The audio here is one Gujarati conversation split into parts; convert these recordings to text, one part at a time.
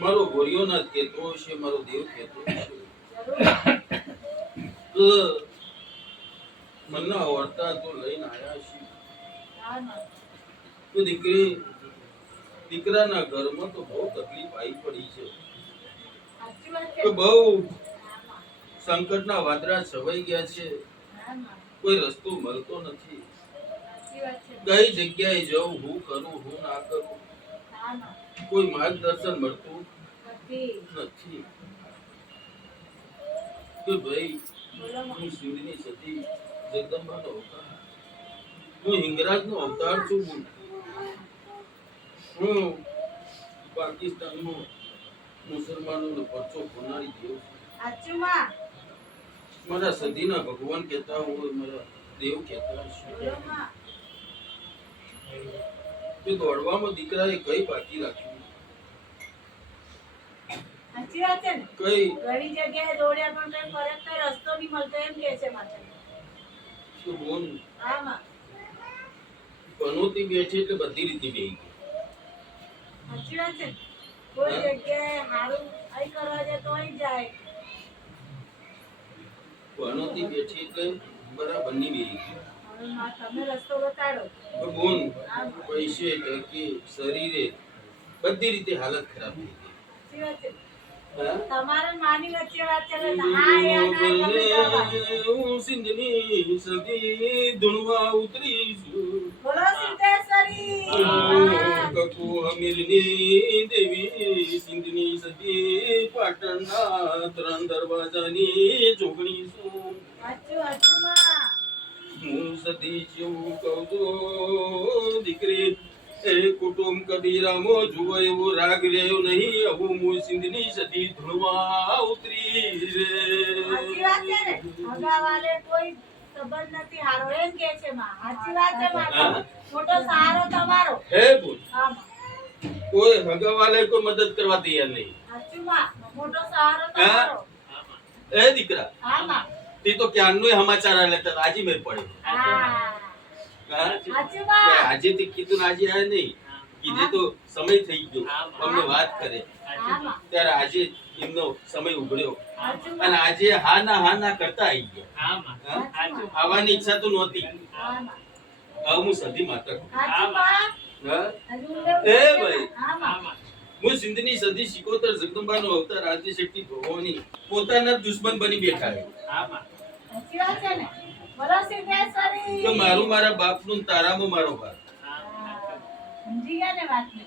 મારો ગોરિયોનાથ કહેતો છે, મારો દેવ કહેતો છે મનના વર્તા તો લઈને આયા છે તો દીકરાના ઘરમાં તો બહુ તકલીફ આવી પડી છે કે બહુ સંકટના વાદળા છવાઈ ગયા છે, કોઈ રસ્તો મળતો નથી, કઈ જગ્યાએ જવું, હું કરું, હું ના કરું, કોઈ માર્ગદર્શન મળતું નથી. તો ભાઈ હું શિવની સતી જગદંબાનો અવતાર, હું હિંગરાજનો અવતાર છું. હું પાકિસ્તાનમાં મુસલમાનોનો પરચો ખોનારી દેવ છું. મારા સદીના ભગવાન કહેતા હોય, મારા દેવ કહેતા છે દોડવામાં દીકરાએ કઈ બાકી રાખ્યું? સાચી વાત છે ને, કઈ ઘણી જગ્યાએ દોડ્યા પણ કઈ ફરક કઈ રસ્તો નહીં મળતો એમ કહે છે માતા. તો બોલ આમાં પનોતી બેઠી એટલે બધી રીતે બેહી ગઈ. સાચી વાત છે, કોઈ જગ્યાએ હારું આઈ કરવા જાય તો આઈ જાય. પનોતી બેઠી એટલે બરાબર ની બેહી ગઈ. હવે માં તમે રસ્તો બતાડો. તો બોલ પૈસે ટકે શરીરે બધી રીતે હાલત ખરાબ થઈ ગઈ. સાચી વાત છે, હા? તમારે માની વચ્ચે વાત ચાલે તો હા યા ના તમે જવા. હું સિંધની સદી ધૂણવા ઉતરી છું. બોલો સિદ્ધેશ્વરી. કકુ હમીરની દેવી સિંધની સદી પાટણના 3 દરવાજાની જોગણી છું. સાચું સાચું માં. હું સદી છું કહું છું દીકરી એ કુટુંબ કબીરામો જુઓ એવો રાગ રહ્યો નહીં, હું હું સિંધની સદી ધૂણવા ઉતરી રે. સાચી વાત છે ને, અગાવાલે કોઈ સંબંધ નથી હારો એમ કે છે માં. સાચી વાત છે માતા, મોટો સહારો તમારો. હે બોલ હા માં. કોઈ હગાવાલે કોઈ મદદ કરવા તૈયાર નહીં. સાચું માં, મોટો સહારો તમારો. એ દીકરા હા માં. તે તો ક્યારનો સમાચાર લેતા આજે મેર પડ્યો. હા હા? સાચું માં. આજે તે કીધું ને આજે આ નહીં કીધે તો સમય થઈ ગયો અમને વાત કરે હા માં. ત્યારે આજે એમનો સમય ઉઘડ્યો સાચું અને માં. આજે હા ના કરતા આવી ગયા. હા? આવવાની ઈચ્છા તો નહોતી. હા માં. હવે હું સધી માતા છું. સાચું માં. હા? હજુ એ ભાઈ હા માં. હું સિંધની સદી સિકોતર જગદંબાનો અવતાર આદિશક્તિ ભગવાનની પોતાના દુશ્મન બની બેઠા છે. સાચી વાત છે ને, બોલો સિદ્ધેશ્વરી. કે મારું મારા બાપનું ને તારામાં મારો બાપ. સમજી ગયા ને વાતને.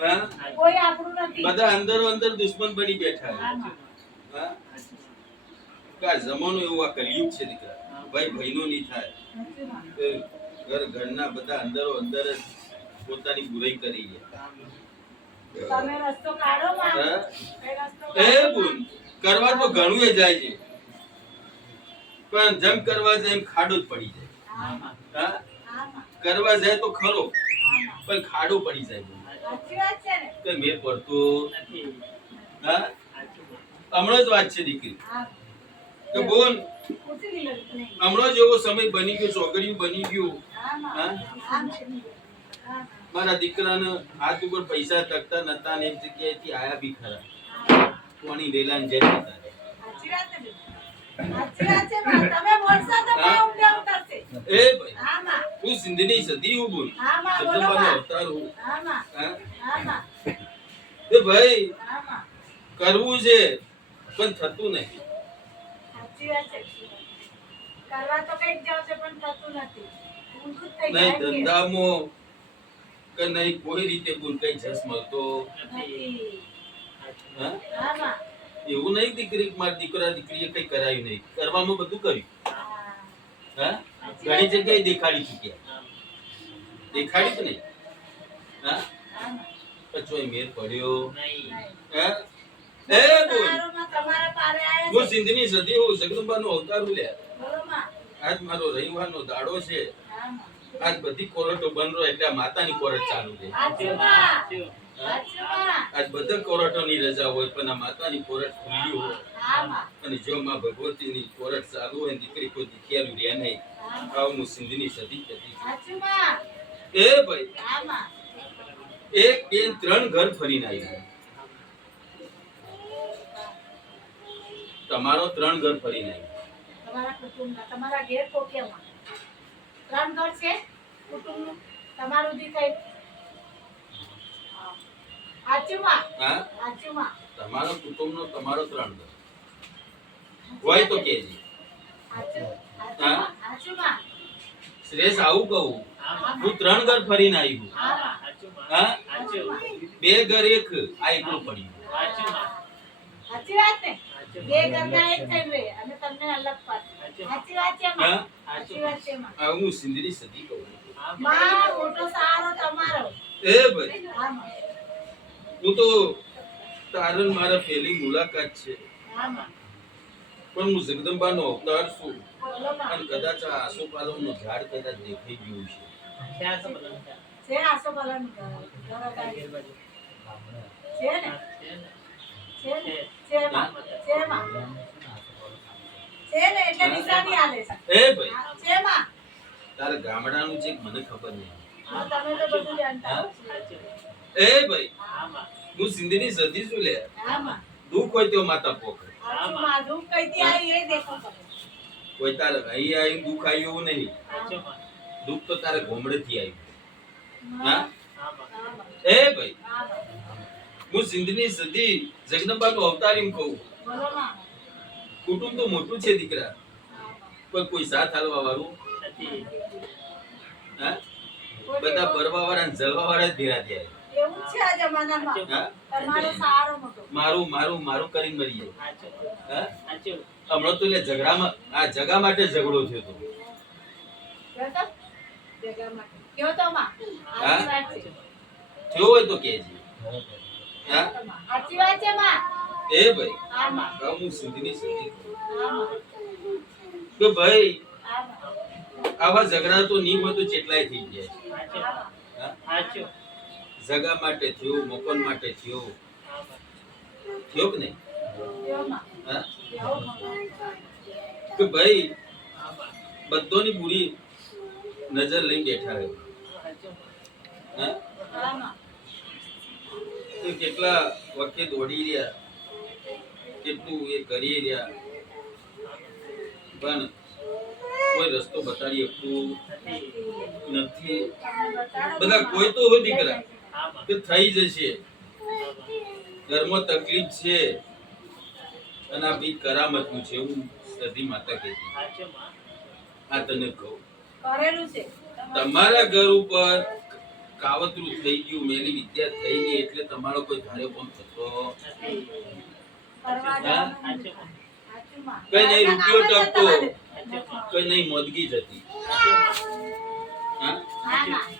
હા? કોઈ આપણું નથી. બધા અંદરો અંદર દુશ્મન બની બેઠા છે. હા માં. હા? કે આ જમાનો એવો આ કલયુગ છે દીકરા. ભાઈ ભાઈનો નહીં થાય. સાચું માં. એ ઘરના બધા અંદરો અંદર જ પોતાની બુરાઈ કરી ગયા. તમે રસ્તો કાઢો માં. હા? કઈ રસ્તો એ કાઢો બોલ માં. કરવા તો ઘણું એ જાય છે પણ જમ કરવા જાય એમ ખાડો જ પડી જાય. હા માં. હા? હા માં. કરવા જાય તો ખરો હા માં. પણ ખાડો પડી જાય. સાચી વાત છે ને. કે મેં પડતો હા હમણાં જ વાત છે દીકરી હા. કે બોલ પૂછી લીધું કે નહીં? હમણાં જ એવો સમય બની ગયો, ચોકડીયું બની ગયું. હા માં. હા? હા માં. હા. મારા દીકરાને હાથ ઉપર પૈસા તકતા નતા ને એક જગ્યાએથી આયા બી ખરા કોણી વેલાન જઈ જતા રહે. સાચી વાત છે બેન. સાચી વાત છે માં. તમે બોલશો તો હા? મેં ઊંડે ઉતરશે. એ ભાઈ હા માં. હું સિંધની સદી હું બોલ હા માં. બોલો જગદંબાનો માં. અવતાર હું. હા માં. હા? હા માં. એ ભાઈ હા માં. કરવું છે પણ થતું નહીં. સાચી વાત છે. કરવા તો કઈક જાવ છે પણ થતું નથી. ઊંધું જ થઈ નહીં જાય એમ કે. ધંધામાં કે નહીં કોઈ રીતે બોલ કઈ જસ મળતો નથી. હા? હા માં. એવું નહીં દીકરી કે મારા દીકરા દીકરીએ કઈ કરાયું નહીં, કરવામાં બધું કર્યું. હા. હા? ઘણી જગ્યાએ દેખાડી ચૂક્યા. દેખાડી કે નહીં? હા? હા માં. પછી મેર પડ્યો. નહીં. હા? એ બોલ સહારોમાં તમારા પારે આયા હું છે. સિંધની સદી હું જગદંબાનો અવતાર હું લ્યા. બોલો માં. આજ મારો રવિવારનો દાડો છે. હા માં. આજ બધી કોરટો બંધ રહે એટલે આ માતાની કોરટ ચાલુ છે. સાચું માં. સાચું માં. આજ બધા કોરટોની રજા હોય પણ આ માતાની કોરટ ખુલ્લી હોય હા માં. અને જો માં ભગવતીની કોરટ ચાલુ હોય ને દીકરી કોઈ દીકરીનું રહે નહીં. હા માં. આવું હું સિંધની સદી કહેતી છું. સાચું માં. એ ભાઈ હા માં. એક બે ત્રણ ઘર ફરીને આવ્યો. તમારો 3 ઘર ફરીને આવ્યો. તમારા કુટુંબના તમારા ઘેર કોકેમાં 3 ઘર છે કુટુંબનું તમારું દી કઈ આચુમાં હા આચુમાં તમારો કુટુંબનો તમારો 3 ઘર હોય તો કેજી. આચુમાં શ્રેષ આવું કહું હું 3 ઘર ફરીને આવ્યું. હા 2 ઘર એક આ એકલું પડ્યું. સાચી વાત ને બે ઘરના એક થઈ રહે અને તમને અલગ પાડી સાચી વાત છે માં સાચી વાત છે માં આ હું સિંધરી સદી કહું. માં મોટો સારો તમારો એ ભાઈ હા માં હું તો તારણ મારા પહેલી મુલાકાત છે હા માં પણ હું જગદંબાનો અવતાર છું બોલો માં અને કદાચ આ આસોપાલવનું ઝાડ કદાચ દેખાઈ ગયું છે. છે આસો બલન ઘર કાઈ છે ને છે માં છે માં છે ને એટલે નિશાની આલે છે એ ભાઈ છે માં તારે ગામડાનું છે કે મને ખબર નહીં. તમે તો બધું જાણતા હો એ ભાઈ હું સિંધની સદી છું લે. હા માં દુઃખ હોય તો માતા પોખરે. આચુ માં દુઃખ કઈથી આવી એ દેખો પડે કોઈ તારે અહીં આવીને દુઃખ આવ્યું એવું નહીં. દુઃખ તો તારે ગોમડેથી આવ્યું. હા એ ભાઈ હું સિંધની સદી જગદંબાનો અવતાર એમ કહું. બોલો માં કુટુંબ તો મોટું છે દીકરા પણ કોઈ સાથ હાલવા વાળું હા બધા બરવા વાળા ને જલવા વાળા જ ભેરા થયા. એવું છે આ જમાનામાં હા તમારો સારો મોટો મારું મારું મારું કરીને મરી જાય. હા હમણાં તો લે ઝઘડામાં આ જગા માટે ઝઘડો થયો તો. જોતો જગા માટે કયો તો માં સાચી વાત છે થયો હોય તો કહેજે. હા સાચી વાત છે માં એ ભાઈ હા માં હું સિંધની સદી હા માં કે ભાઈ હા માં આવા ઝઘડા તો નહીં હોય તો કેટલાય થઈ ગયા. હા જગા માટે થયો મકાન માટે થયો થયો કે નહીં. કયો માં હા કયો માં કે ભાઈ બધોની બુરી નજર લઈને બેઠા રહ્યો. હા હા માં તો કેટલા વખતે દોડી રહ્યા કેટલું એ કરી રહ્યા પણ કોઈ રસ્તો બતાડી શકતું નથી. બધા કોઈ તો હોય દીકરા કે થઈ જશે ઘરમાં તકલીફ છે અને આ બી કરામતનું છે એવું સદી માતા કહેતી. આ તને કહું કરેલું છે તમારા ઘર ઉપર કાવતરું થઈ ગયું મેલી વિદ્યા થઈ ગઈ એટલે તમારો કોઈ ધારે પણ થતો કરવા હા? જવાનું સાચું માં કઈ નહીં રૂપિયો ટકતો કઈ નહીં મોદગી જતી. હા હા માં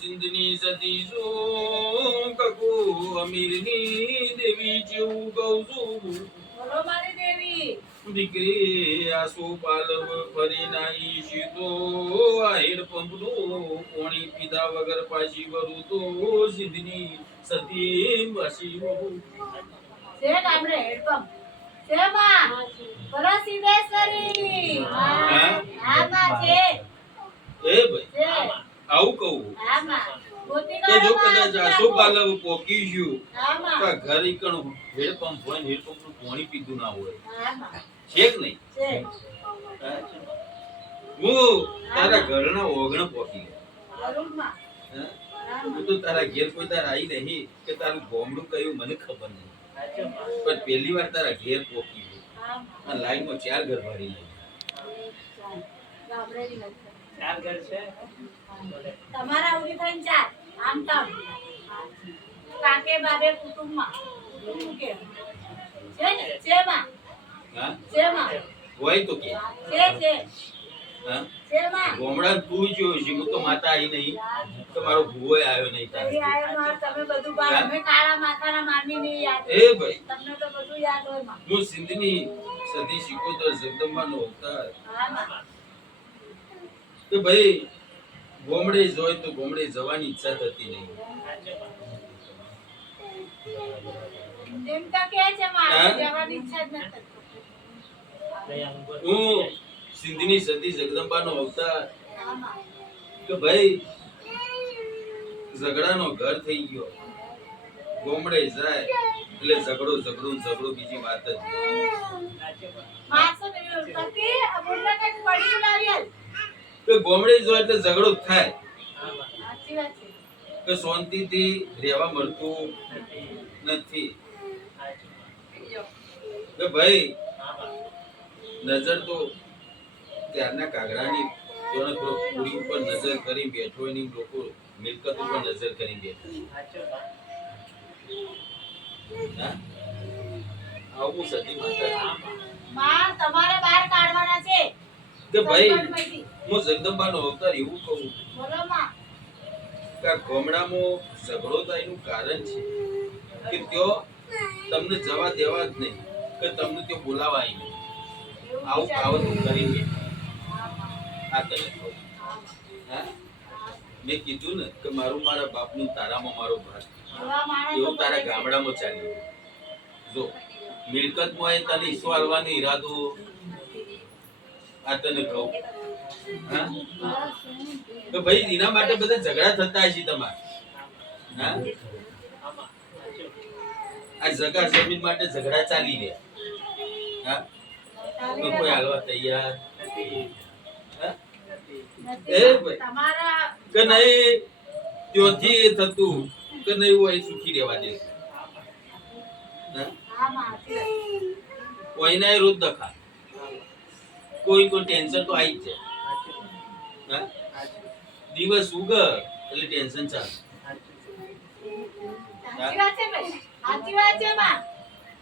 સિંધની સતી છું કકુ અમીરની દેવી જેવું કહું છું. બોલો મારી દેવી દીકરી આસુ પાલવ ફરી નાઈ સીધો આહિર પંપનું પોણી પીધા વગર પાછી વરું તો સિંધની સતી વાસી વહુ. છે ગામડે હેડપંપ છે માં બોલો સિદ્ધેશ્વરી હા માં છે એ ભાઈ છે આવું કહું હા માં ગોતી કે જો કદાચ આસુ પાલવ પોકી ગયું હા માં તો ઘર ઈકણ હેડપંપ હોય ને હેડપંપનું પાણી પીધું ના હોય હા માં છે કે નહીં. છે હું તારા ઘરના ઓગણ પોકી ગયા. અરુણ માં હા? હા હું માં તો તારા ઘેર કોઈ તાર આવી નહીં કે તારું ગોમડું કયું મને ખબર નહીં પણ પહેલી વાર તારા ઘેર પોકી ગયું હા માં અને લાઈનમાં 4 ઘર ભરી લઈ. ગામડેની વાત છે. 4 ઘર છે તમારા ઉડી થઈને 4 આમ તામ કાકે બાબે કુટુંબમાં એવું કે છે ને છે માં હા છે માં હોય તો કે છે હા છે માં ગોમડા તું જોયો છે હું તો માતા આવી નહીં તો મારો ભૂવોય આવ્યો નહીં તારે. અહીં આયો માં તમે બધું બાર અમે કાળા માથાના માની નહીં યાદ એ ભાઈ તમને તો બધું યાદ હોય માં હું સિંધની સદી શીખોતર જગદંબાનો અવતાર હા માં કે ભાઈ ગોમડે જોય તો ગોમડે જવાની ઈચ્છા થતી નહીં. એમ તો કે છે માં હા? જવાની ઈચ્છા જ નથી હું સિંધની સદી જગદંબાનો અવતાર હા માં કે ભાઈ ઝઘડાનો ઘર થઈ ગયો. ગોમડે જાય એટલે ઝઘડો બીજી વાત જ માસો ને તકે બોલના કઈ પડી લાવ્યા કે ગોમડે જો એટલે ઝઘડો જ થાય સાચી વાત છે કે શાંતિથી રહેવા મળતું નથી કે ભાઈ નજર તો ત્યારના કાગડાની તેનો પૂરી ઉપર નજર કરી બેઠો એની લોકો મિલકત ઉપર નજર કરી બેઠા. હા? આવું સતી માતા માં તમારે બહાર કાઢવાના છે કે ભાઈ હું જગદંબાનો અવતાર એવું કહું બોલો માં કે આ ગામડામાં ઝઘડો થાયનું કારણ છે કે ત્યાં તમને જવા દેવા જ નહીં કે તમને ત્યાં બોલાવાય નહીં. આવું કાવતું કરી બેઠા. આ તને કહું. હા? મેં કીધું ને કે મારા બાપનું તારામાં મારો ભાગ એવા માણસો એવું તારા ગામડામાં ચાલ્યું. જો મિલકતમાં એ તને ઈસો આલવાનો ઈરાદો આ તને કહું. હા? તો ભાઈ એના માટે બધા ઝઘડા થતા હશે તમારે. હા? આ જગા જમીન માટે ઝઘડા ચાલી રહ્યા. હા? તો કોઈ હાલવા તૈયાર નથી. હા? એ ભાઈ તમારા કે નહીં ત્યોથી એ થતું કે નહીં હોય સુખી રહેવા દે. હા? હા માં કોઈના રોજ દખા કોઈ ટેન્શન તો આવી જ જાય. હા? દિવસ ઉગ એટલે ટેન્શન ચાલે. સાચી વાત છે ભાઈ સાચી વાત છે માં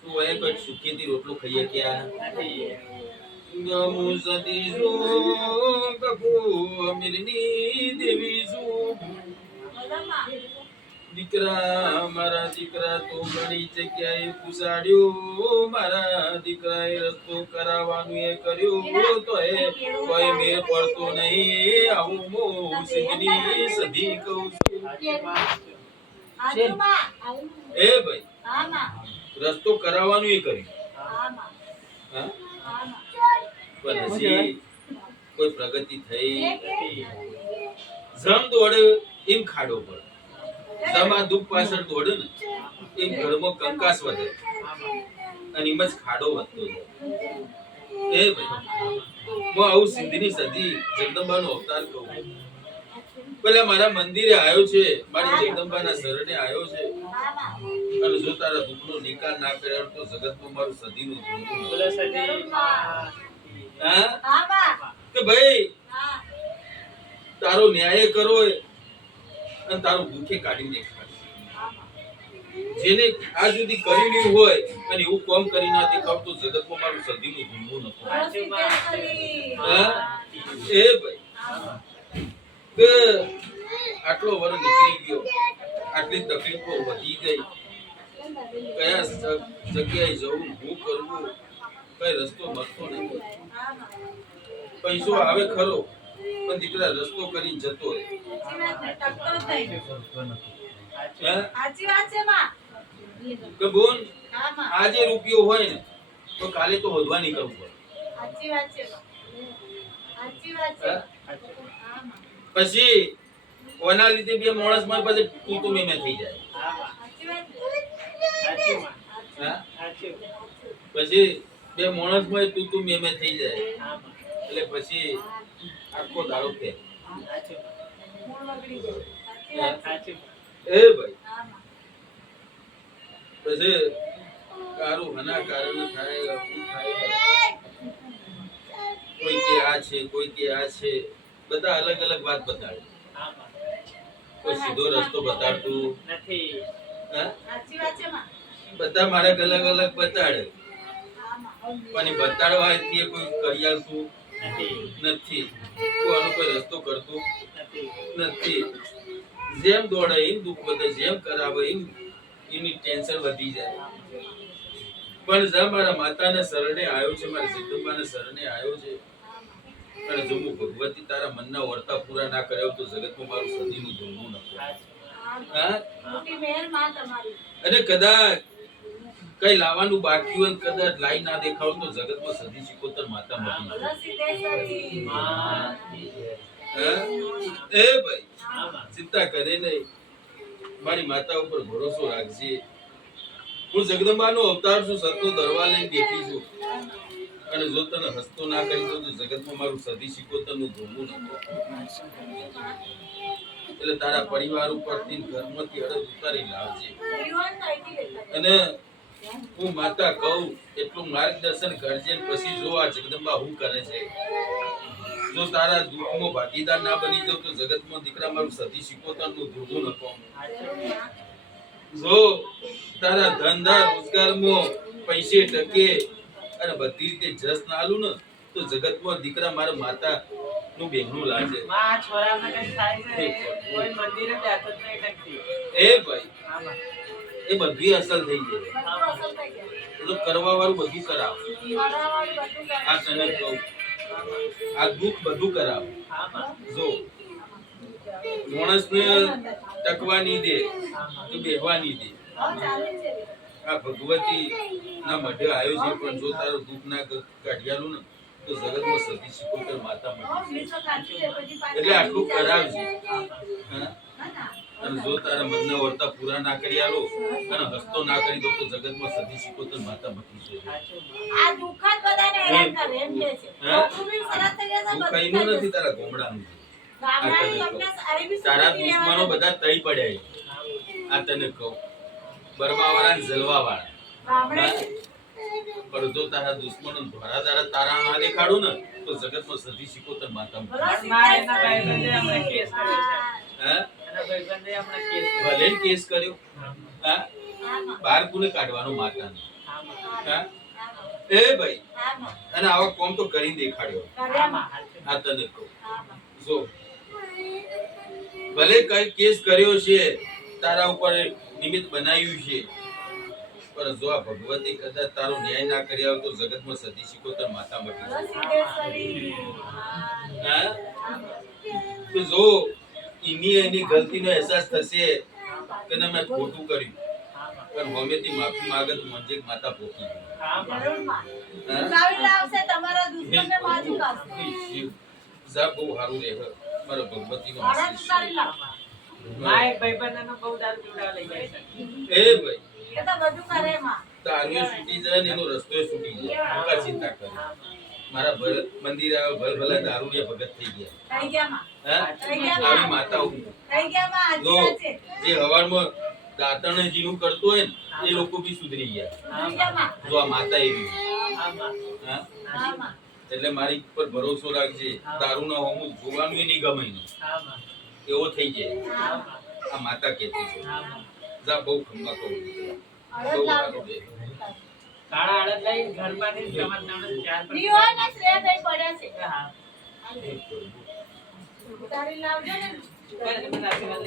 તું હોય કોઈ સુખીથી રોટલો ખાઈએ ક્યાં નમો સતી જો કપુ અમીરની દેવી છું. બોલો માં દીકરા મારા દીકરા તો ઘણી જગ્યાએ પૂછાડ્યો મારા દીકરાએ રસ્તો કરાવવાનું એ કર્યું તો એ કોઈ મેળ પડતો નહીં. આવું હું સિંહની સધી કહું છું. આજુ માં એ ભાઈ હા માં રસ્તો કરાવવાનું એ કર્યું. હા માં હા? હા માં પણ હજી કોઈ પ્રગતિ થઈ જમ દોડે એમ ખાડો પર જમા દુઃખ પાછળ દોડે ને એમ ઘરમાં કંકાસ વધે અને એમ જ ખાડો વધતો જાય. એ ભાઈ હું આવું સિંધની સદી જગદંબાનો અવતાર કહું. પેલા મારા મંદિરે આવ્યો છે મારી જગદંબાના શરણે આવ્યો છે હા માં અને જો તારા દુઃખનો નિકાલ ના કર્યો તો જગતમાં મારું સદીનું ધૂળ. હા? હા માં કે ભાઈ હા તારો ન્યાય કરો અને તારું દુઃખે કાઢી દેખાડ. જેને આ સુધી કરી લીધું હોય અને એવું કામ કરી ના દેખાવ તો જગતમાં મારું સદીનું ધૂળવું નતું. હા? એ ભાઈ કે આટલો વર નીકળી ગયો આટલી તકલીફો વધી ગઈ કયા જગ્યાએ જવું શું કરવું કઈ રસ્તો મળતો નહીં. પૈસો આવે ખરો પણ દીકરા રસ્તો કરીને જતો રહે. સાચી વાત છે માં કે બોન હા માં આજે રૂપિયો હોય ને તો કાલે તો હોદવા નીકળવું પડે. સાચી વાત છે માં સાચી વાત છે હા? હા માં પછી ઓના લીધે બે માણસ માં પછી તું તો મેં થઈ જાય. સાચી વાત હા? પછી બે માણસ માં તું મેં થઈ જાય એટલે પછી આખો દાડો ફેર. મૂળ બગડી જાય સાચી વાત છે એ ભાઈ હા માં પછી કારું હના કારણ થાય શું થાય કોઈ કે આ છે કોઈ કે આ છે બધા અલગ અલગ વાત બતાડે. કોઈ સીધો રસ્તો બતાડતું નથી. હા? સાચી વાત છે માં બધા માર્ગ અલગ અલગ બતાડે હા માં પણ એ બતાડવાથી કોઈ કરી આવતું નથી. કોઈ આનો કોઈ રસ્તો કરતું નથી. જેમ દોડે એમ દુઃખ વધે જેમ કરાવે એમ એની ટેન્શન વધી જાય. પણ જ્યાં મારા માતાને શરણે આવ્યો છે મારા જગદંબાને શરણે આવ્યો છે અને જો હું ભગવતી તારા મનના વર્તા પૂરા ના કર્યો તો જગતમાં મારું સદીનું ધૂળવું નથી. હા? મોટી મહેર માં તમારી અને કદાચ કઈ લાવવાનું બાકી હોય ને કદાચ લાઈ ના દેખાવ તો જગતમાં સદી સિકોતર માતા મળી જાય. બોલો સિદ્ધેશ્વરી હા? એ ભાઈ ચિંતા કરે નહીં મારી માતા ઉપર ભરોસો રાખજે. હું જગદંબાનો અવતાર છું, સતનો દરવા લઈને બેઠી છું. અને જો તને હસતો ના કરી દઉં તો જગતમાં મારું સદી શિકોતરનું ધોવું નતો. એટલે તારા પરિવાર ઉપરથી ઘરમાંથી અડદ ઉતારી લાવજે. અને હું માતા કહું એટલું માર્ગદર્શન કરજે. પછી જો આ જગદંબા હું કરે છે. જો તારા દુઃખમાં ભાગીદાર ના બની જાવ તો જગતમાં દીકરા મારું સતી શિકોતરનું ધોવું નતો. જો તારા ધંધા રોજગારમાં પૈસે ટકે અને બધી રીતે જસ ના આલું ને તો જગતમાં દીકરા મારા માતા નું બહેનું લાગે. માં છોરાને કઈ થાય છે કોઈ મંદિરે જાત જ નહીં ટકતી. એ ભાઈ એ બધી અસલ થઈ જાય. તો કરવા વાળું બધું કરાવ. આ તને કહું આ દુઃખ બધું કરાવ. જો માણસને ટકવા નહીં દે તો બેહવા નહીં દે. આ ભગવતી ના મઢે આવ્યો છે પણ જો તારું દુઃખ ના કાઢ્યાલું ને તો જગતમાં સતી શિકોતર માતા મળી એટલે આટલું કરાવજે. અને જો તારા મનના વર્તા પૂરા ના કરી આલો અને હસતો ના કરી દો તો જગતમાં સતી શિકોતર માતા મટી જશે. આ દુઃખ જ બધાને હેરાન કરે એમ કે છે. છોકરું સરસ થઈ જશે હું કઈનું નથી તારા ગોમડાનું. તારા દુશ્મનો બધા તઈ પડ્યા. આ તને કહું બરબા વાળા જલવા વાળા. પણ જો તારા દુશ્મનો ધોરા તારા તારા ના દેખાડું ને તો જગતમાં સતી શિકોતર માતા મટી. માં એના ભાઈબંધે હમણાં કેસ કર્યો છે. હે એના ભાઈબંધે હમણાં કેસ કર્યો. ભલે કેસ કર્યો. હા બાર કોને કાઢવાનો માતાને. હા એ ભાઈ અને આવા કોમ તો કરી દેખાડ્યો. આ તને કહું જો ભલે કઈ કેસ કર્યો છે તારા ઉપર નિમિત્ત બનાવ્યું છે પણ જો આ ભગવતી કદાચ તારો ન્યાય ના કરી આવે તો જગતમાં સતી શિકોતર માતા મટી જાય. તો જો એની ગલતીનો અહેસાસ થશે કે મેં ખોટું કર્યું પણ હમેથી માફી માંગે તો મંજે માતા પોકી જા બહુ સારું રહે મારો ભગવતીનો આશીષ. માં એક ભાઈબંધનો બહુ દારૂ પીવડાવવા લઈ જાય છે. એ ભાઈ તારીઓ છૂટી જાય ને એનો રસ્તો છૂટી જાય. કા ચિંતા કરે મારા મંદિર આવે ભલ ભલા દારૂડિયા ભગત થઈ ગયા. આવી માતા જો જે હવારમાં દાતણજી નું કરતો હોય ને એ લોકો બી સુધરી ગયા. જો આ માતા એવી. એટલે મારી પર ભરોસો રાખજે. દારૂ ના હોમું જોવાનું નહીં ગમે એવો થઈ જાય. આ માતા કેતી છે. જા બહુ ખંભા કહું બહુ સારું રહે. કાળા અડદ લઈ ઘરમાંથી તમારે નામે ચાર પર ઉતારી લાવજો ને. બસ, બધા આશીર્વાદ